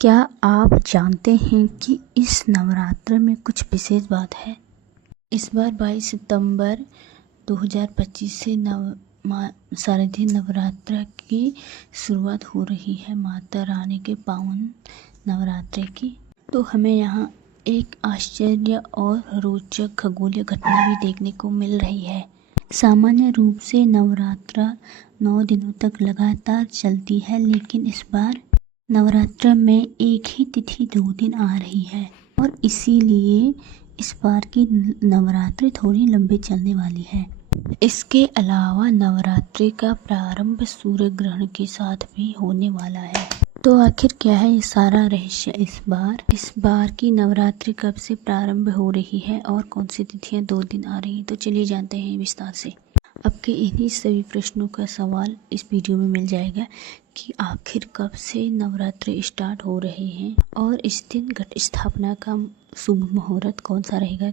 क्या आप जानते हैं कि इस नवरात्र में कुछ विशेष बात है? इस बार 22 सितंबर 2025 से शारदीय नवरात्र की शुरुआत हो रही है, माता रानी के पावन नवरात्रे की। तो हमें यहाँ एक आश्चर्य और रोचक खगोलीय घटना भी देखने को मिल रही है। सामान्य रूप से नवरात्र 9 दिनों तक लगातार चलती है, लेकिन इस बार नवरात्र में एक ही तिथि 2 दिन आ रही है और इसीलिए इस बार की नवरात्रि थोड़ी लंबी चलने वाली है। इसके अलावा नवरात्रि का प्रारंभ सूर्य ग्रहण के साथ भी होने वाला है। तो आखिर क्या है ये सारा रहस्य इस बार की नवरात्रि कब से प्रारंभ हो रही है और कौन सी तिथियां 2 दिन आ रही हैं? तो चलिए जानते हैं विस्तार से। आपके इन्हीं सभी प्रश्नों का सवाल इस वीडियो में मिल जाएगा कि आखिर कब से नवरात्रि स्टार्ट हो रहे हैं और इस दिन घट स्थापना का शुभ मुहूर्त कौन सा रहेगा।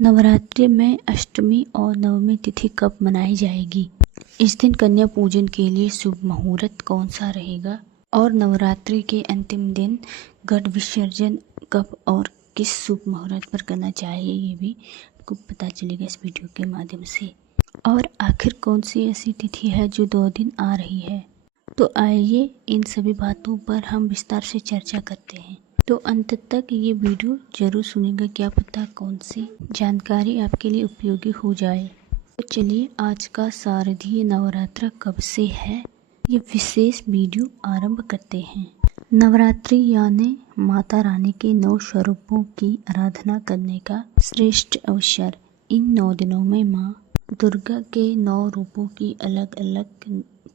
नवरात्रि में अष्टमी और नवमी तिथि कब मनाई जाएगी, इस दिन कन्या पूजन के लिए शुभ मुहूर्त कौन सा रहेगा और नवरात्रि के अंतिम दिन घट विसर्जन कब और किस शुभ मुहूर्त पर करना चाहिए, ये भी आपको पता चलेगा इस वीडियो के माध्यम से। और आखिर कौन सी ऐसी तिथि है जो 2 दिन आ रही है। तो आइए इन सभी बातों पर हम विस्तार से चर्चा करते हैं। तो अंत तक ये वीडियो जरूर सुनिएगा, क्या पता कौन सी जानकारी आपके लिए उपयोगी हो जाए। तो चलिए आज का शारदीय नवरात्र कब से है ये विशेष वीडियो आरंभ करते हैं। नवरात्रि यानी माता रानी के 9 स्वरूपों की आराधना करने का श्रेष्ठ अवसर। इन 9 दिनों में माँ दुर्गा के 9 रूपों की अलग अलग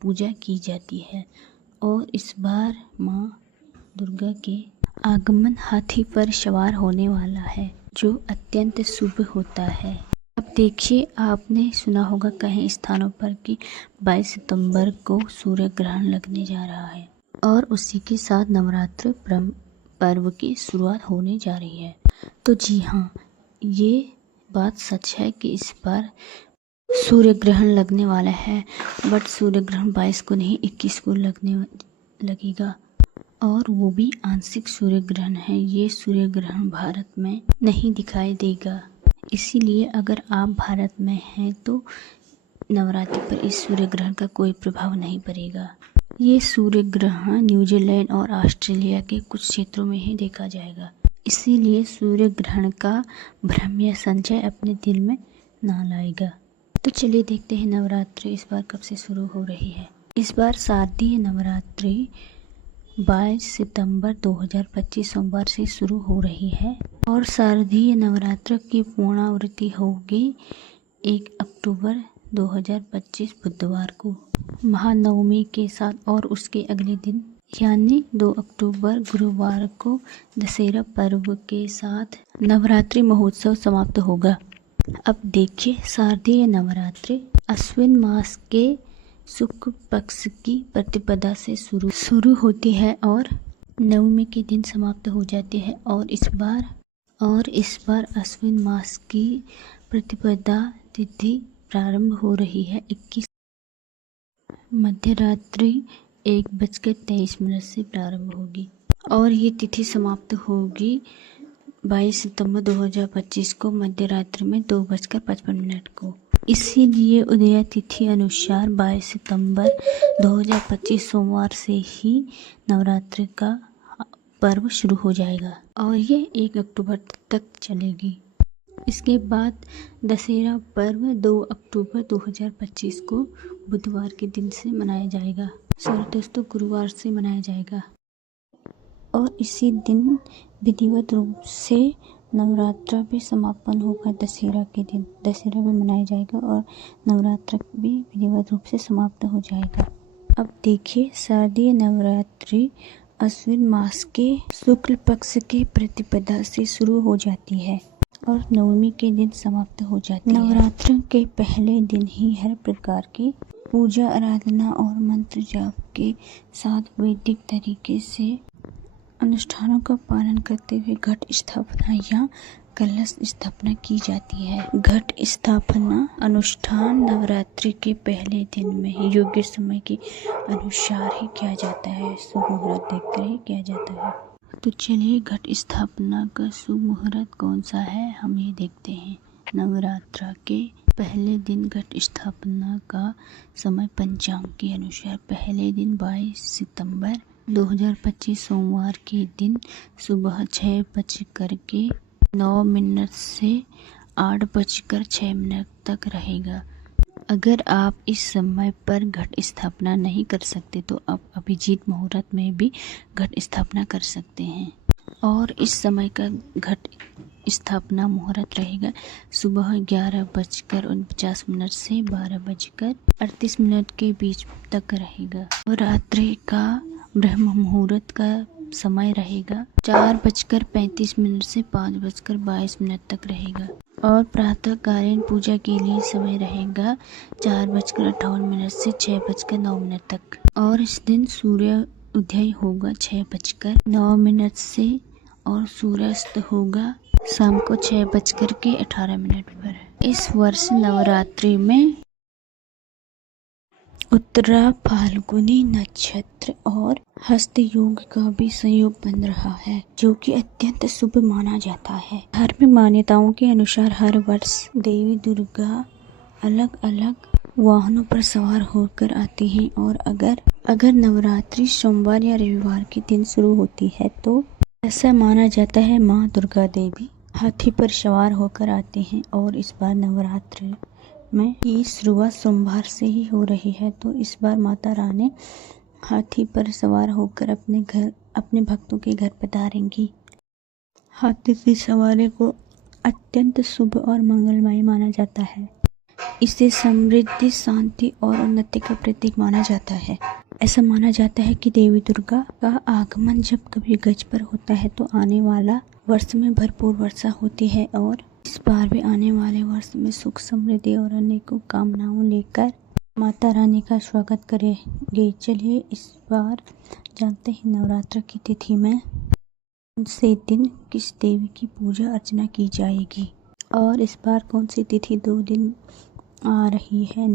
पूजा की जाती है और इस बार माँ दुर्गा के आगमन हाथी पर सवार होने वाला है, जो अत्यंत शुभ होता है। अब देखिए, आपने सुना होगा कई स्थानों पर कि 22 सितंबर को सूर्य ग्रहण लगने जा रहा है और उसी के साथ नवरात्र पर्व की शुरुआत होने जा रही है। तो जी हाँ, ये बात सच है कि इस बार सूर्य ग्रहण लगने वाला है, बट सूर्य ग्रहण 22 को नहीं 21 को लगेगा और वो भी आंशिक सूर्य ग्रहण है। ये सूर्य ग्रहण भारत में नहीं दिखाई देगा, इसीलिए अगर आप भारत में हैं तो नवरात्रि पर इस सूर्य ग्रहण का कोई प्रभाव नहीं पड़ेगा। ये सूर्य ग्रहण न्यूजीलैंड और ऑस्ट्रेलिया के कुछ क्षेत्रों में ही देखा जाएगा, इसीलिए सूर्य ग्रहण का भ्रम या संशय अपने दिल में ना लाएगा। तो चलिए देखते हैं नवरात्रि इस बार कब से शुरू हो रही है। इस बार शारदीय नवरात्रि 22 सितंबर 2025 सोमवार से शुरू हो रही है और शारदीय नवरात्र की पूर्णावृत्ति होगी 1 अक्टूबर 2025 बुधवार को महानवमी के साथ और उसके अगले दिन यानी 2 अक्टूबर गुरुवार को दशहरा पर्व के साथ नवरात्रि महोत्सव समाप्त होगा। अब देखिए, शारदीय नवरात्रि अश्विन मास के शुक्ल पक्ष की प्रतिपदा से शुरू होती है और नवमी के दिन समाप्त हो जाती है और इस बार अश्विन मास की प्रतिपदा तिथि प्रारंभ हो रही है 21 मध्यरात्रि 1:23 से प्रारंभ होगी और ये तिथि समाप्त होगी 22 सितंबर 2025 को मध्यरात्रि में 2:55 को। इसीलिए उदय तिथि अनुसार 22 सितंबर 2025 सोमवार से ही नवरात्रि का पर्व शुरू हो जाएगा और ये 1 अक्टूबर तक चलेगी। इसके बाद दशहरा पर्व 2 अक्टूबर 2025 को बुधवार के दिन से मनाया जाएगा, गुरुवार से मनाया जाएगा और इसी दिन विधिवत रूप से नवरात्र भी समापन होगा। दशहरा के दिन दशहरा भी मनाया जाएगा और नवरात्र भी विधिवत रूप से समाप्त हो जाएगा। अब देखिए, शारदीय नवरात्रि अश्विन मास के शुक्ल पक्ष के प्रतिपदा से शुरू हो जाती है और नवमी के दिन समाप्त हो जाती है। नवरात्र के पहले दिन ही हर प्रकार की पूजा आराधना और मंत्र जाप के साथ वैदिक तरीके से अनुष्ठानों का पालन करते हुए घट स्थापना या कलश स्थापना की जाती है। घट स्थापना अनुष्ठान नवरात्रि के पहले दिन में ही योग्य समय के अनुसार ही किया जाता है, शुभ मुहूर्त देखकर ही किया जाता है। तो चलिए घट स्थापना का शुभ मुहूर्त कौन सा है हम ये देखते हैं। नवरात्रा के पहले दिन घट स्थापना का समय पंचांग के अनुसार पहले दिन 22 सितंबर 2025 सोमवार के दिन सुबह 6:09 से 8:06 तक रहेगा। अगर आप इस समय पर घट स्थापना नहीं कर सकते तो आप अभिजीत मुहूर्त में भी घट स्थापना कर सकते हैं। और इस समय का घट स्थापना मुहूर्त रहेगा सुबह 11:49 से 12:38 के बीच तक रहेगा। नवरात्रि का ब्रह्म मुहूर्त का समय रहेगा 4:35 से 5:22 तक रहेगा। और प्रातःकालीन पूजा के लिए समय रहेगा 4:58 से 6:09 तक। और इस दिन सूर्य उदय होगा 6:09 से और सूर्यास्त होगा शाम को 6:18 पर। इस वर्ष नवरात्रि में उत्तरा फाल्गुनी नक्षत्र और हस्त योग का भी संयोग बन रहा है, जो कि अत्यंत शुभ माना जाता है। धार्मिक मान्यताओं के अनुसार हर वर्ष देवी दुर्गा अलग अलग वाहनों पर सवार होकर आती हैं और अगर नवरात्रि सोमवार या रविवार के दिन शुरू होती है तो ऐसा माना जाता है माँ दुर्गा देवी हाथी पर सवार होकर आते हैं। और इस बार नवरात्रि में की शुरुआत सोमवार से ही हो रही है, तो इस बार माता रानी हाथी पर सवार होकर अपने भक्तों के घर पधारेंगी। हाथी की सवारी को अत्यंत शुभ और मंगलमय माना जाता है। इसे समृद्धि, शांति और उन्नति का प्रतीक माना जाता है। ऐसा माना जाता है कि देवी दुर्गा का आगमन जब कभी गज पर होता है तो आने वाला वर्ष में भरपूर वर्षा होती है। और इस बार भी आने वाले वर्ष में सुख, समृद्धि और अनेकों कामनाओं लेकर माता रानी का स्वागत करेंगे। चलिए इस बार जानते हैं नवरात्र की तिथि में कौन से दिन किस देवी की पूजा अर्चना की जाएगी। और इस बार कौन सी तिथि 2 दिन आ रही है।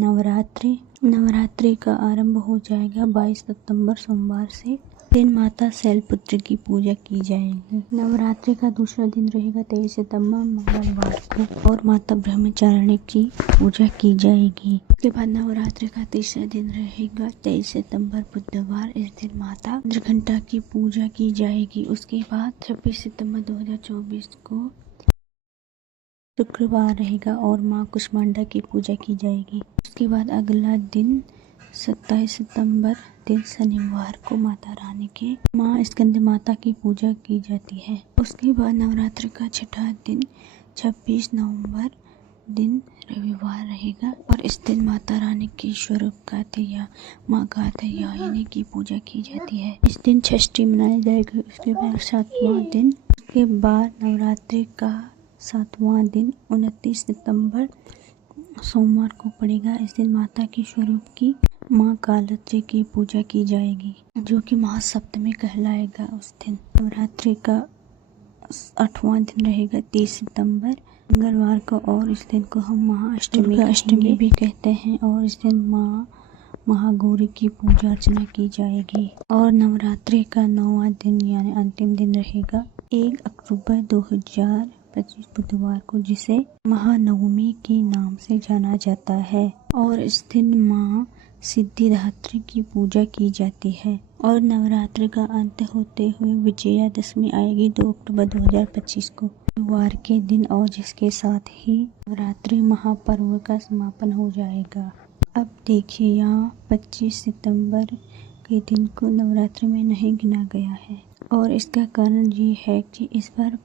नवरात्रि का आरंभ हो जाएगा 22 सितंबर सोमवार से। दिन माता शैलपुत्री की पूजा की जाएगी। नवरात्रि का दूसरा दिन रहेगा 23 सितंबर मंगलवार को और माता ब्रह्मचारिणी की पूजा की जाएगी। उसके बाद नवरात्रि का तीसरा दिन रहेगा 23 सितंबर बुधवार। इस दिन माता चंद्रघंटा की पूजा की जाएगी। उसके बाद 26 सितंबर 2024 को शुक्रवार रहेगा और माँ कुष्मांडा की पूजा की जाएगी। उसके बाद अगला दिन 27 सितंबर दिन शनिवार को माता रानी के माँ स्कंद माता की पूजा की जाती है। उसके बाद नवरात्र का छठा दिन 26 नवंबर दिन रविवार रहेगा और इस दिन माता रानी के स्वरूप कात्यायनी माँ कात्यायनी की पूजा की जाती है। इस दिन षष्ठी मनाई जाएगी। उसके बाद 7वां दिन, उसके बाद नवरात्रि का 7वां दिन 29 सितंबर सोमवार को पड़ेगा। इस दिन माता के स्वरूप की माँ कालरात्रि की पूजा की जाएगी, जो कि महासप्तमी कहलाएगा। उस दिन नवरात्रि का 8वां दिन रहेगा 30 सितंबर मंगलवार को और इस दिन को हम महाअष्टमी भी कहते हैं। और इस दिन माँ महागौरी की पूजा अर्चना की जाएगी। और नवरात्रि का 9वां दिन यानी अंतिम दिन रहेगा 1 अक्टूबर 2025 बुधवार को, जिसे महानवमी के नाम से जाना जाता है। और इस दिन माँ सिद्धिदात्री की पूजा की जाती है। और नवरात्रि का अंत होते हुए विजयादशमी आएगी 2 अक्टूबर 2025 को गुरुवार के दिन, और जिसके साथ ही नवरात्रि महापर्व का समापन हो जाएगा। अब देखिए यहाँ 25 सितंबर के दिन को नवरात्रि में नहीं गिना गया है और इसका कारण ये है कि इस बार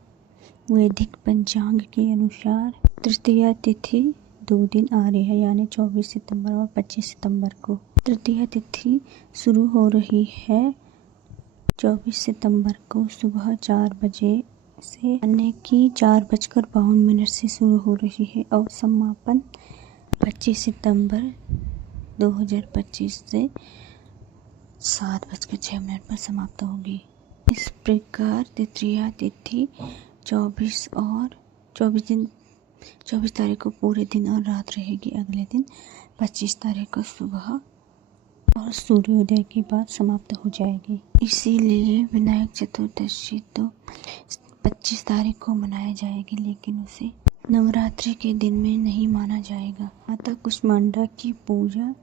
वैदिक पंचांग के अनुसार तृतीया तिथि 2 दिन आ रही है, यानी 24 सितंबर और 25 सितंबर को। तृतीया तिथि शुरू हो रही है 24 सितंबर को सुबह 4 बजे से, यानी कि 4:52 से शुरू हो रही है और समापन 25 सितंबर 2025 से 7:06 पर समाप्त होगी। इस प्रकार तृतीया तिथि 24 तारीख को पूरे दिन और रात रहेगी। अगले दिन 25 तारीख को सुबह और सूर्योदय के बाद समाप्त हो जाएगी। इसीलिए विनायक चतुर्दशी तो 25 तारीख को मनाया जाएगी, लेकिन उसे नवरात्रि के दिन में नहीं माना जाएगा। माता कुष्मांडा की पूजा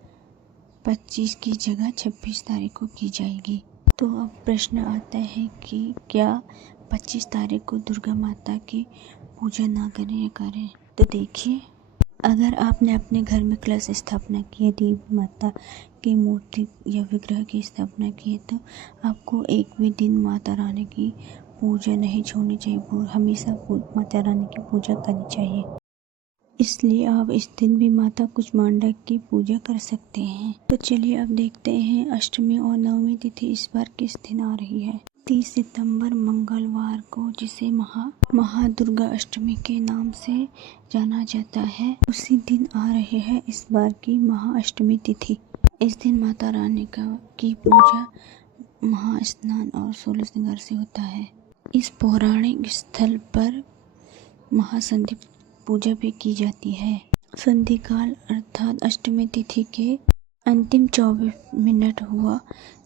25 की जगह 26 तारीख को की जाएगी। तो अब प्रश्न आता है कि क्या 25 तारीख को दुर्गा माता की पूजा ना करें या करें? तो देखिए, अगर आपने अपने घर में कलश स्थापना की है, देवी माता की मूर्ति या विग्रह की स्थापना की है, तो आपको एक भी दिन माता रानी की पूजा नहीं छोड़नी चाहिए। हमेशा माता रानी की पूजा करनी चाहिए। इसलिए आप इस दिन भी माता कुष्मांडा की पूजा कर सकते हैं। तो चलिए अब देखते हैं अष्टमी और नवमी तिथि इस बार किस दिन आ रही है। 30 सितंबर मंगलवार को, जिसे महादुर्गा अष्टमी के नाम से जाना जाता है, उसी दिन आ रही है इस बार की महाअष्टमी तिथि। इस दिन माता रानी की पूजा महास्नान और 16 श्रृंगार से होता है। इस पौराणिक स्थल पर महासंधि पूजा भी की जाती है। संधि काल अर्थात अष्टमी तिथि के अंतिम 24 मिनट हुआ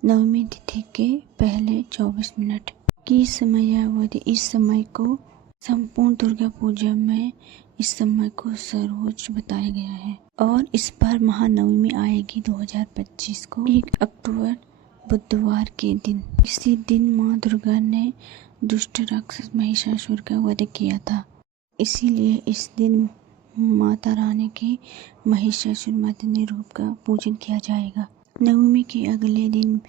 नवमी तिथि के पहले 24 मिनट की समयावधि। इस समय को संपूर्ण दुर्गा पूजा में इस समय को सर्वोच्च बताया गया है। और इस बार महानवमी आएगी 2025 को 1 अक्टूबर बुधवार के दिन। इसी दिन माँ दुर्गा ने दुष्ट राक्षस महिषासुर का वध किया था। इसीलिए इस दिन माता रानी के महिषासुर मर्दिनी रूप का पूजन किया जाएगा। नवमी के अगले दिन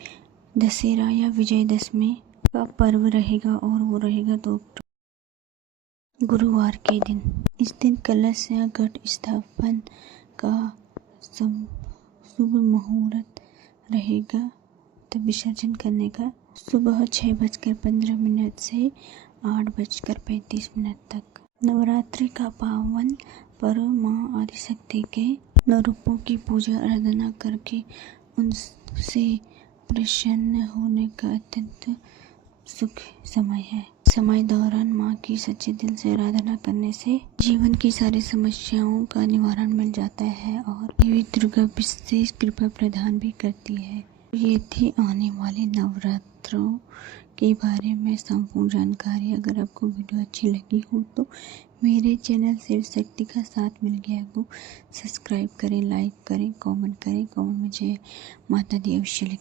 दशहरा या विजयदशमी का पर्व रहेगा और वो रहेगा 2 अक्टूबर गुरुवार के दिन। इस दिन कलश या घट स्थापन का शुभ मुहूर्त रहेगा। तो विसर्जन करने का सुबह 6:15 से 8:35 तक। नवरात्रि का पावन पर्व माँ आदिशक्ति के 9 रूपों की पूजा आराधना करके उनसे प्रसन्न होने का अत्यंत सुख समय है। समय दौरान माँ की सच्चे दिल से आराधना करने से जीवन की सारी समस्याओं का निवारण मिल जाता है और देवी दुर्गा विशेष कृपा प्रदान भी करती है। ये थी आने वाले नवरात्रों के बारे में संपूर्ण जानकारी। अगर आपको वीडियो अच्छी लगी हो तो मेरे चैनल शिव शक्ति का साथ मिल गया को सब्सक्राइब करें, लाइक करें, कमेंट करें। कमेंट में जय माता दी अवश्य लिखें।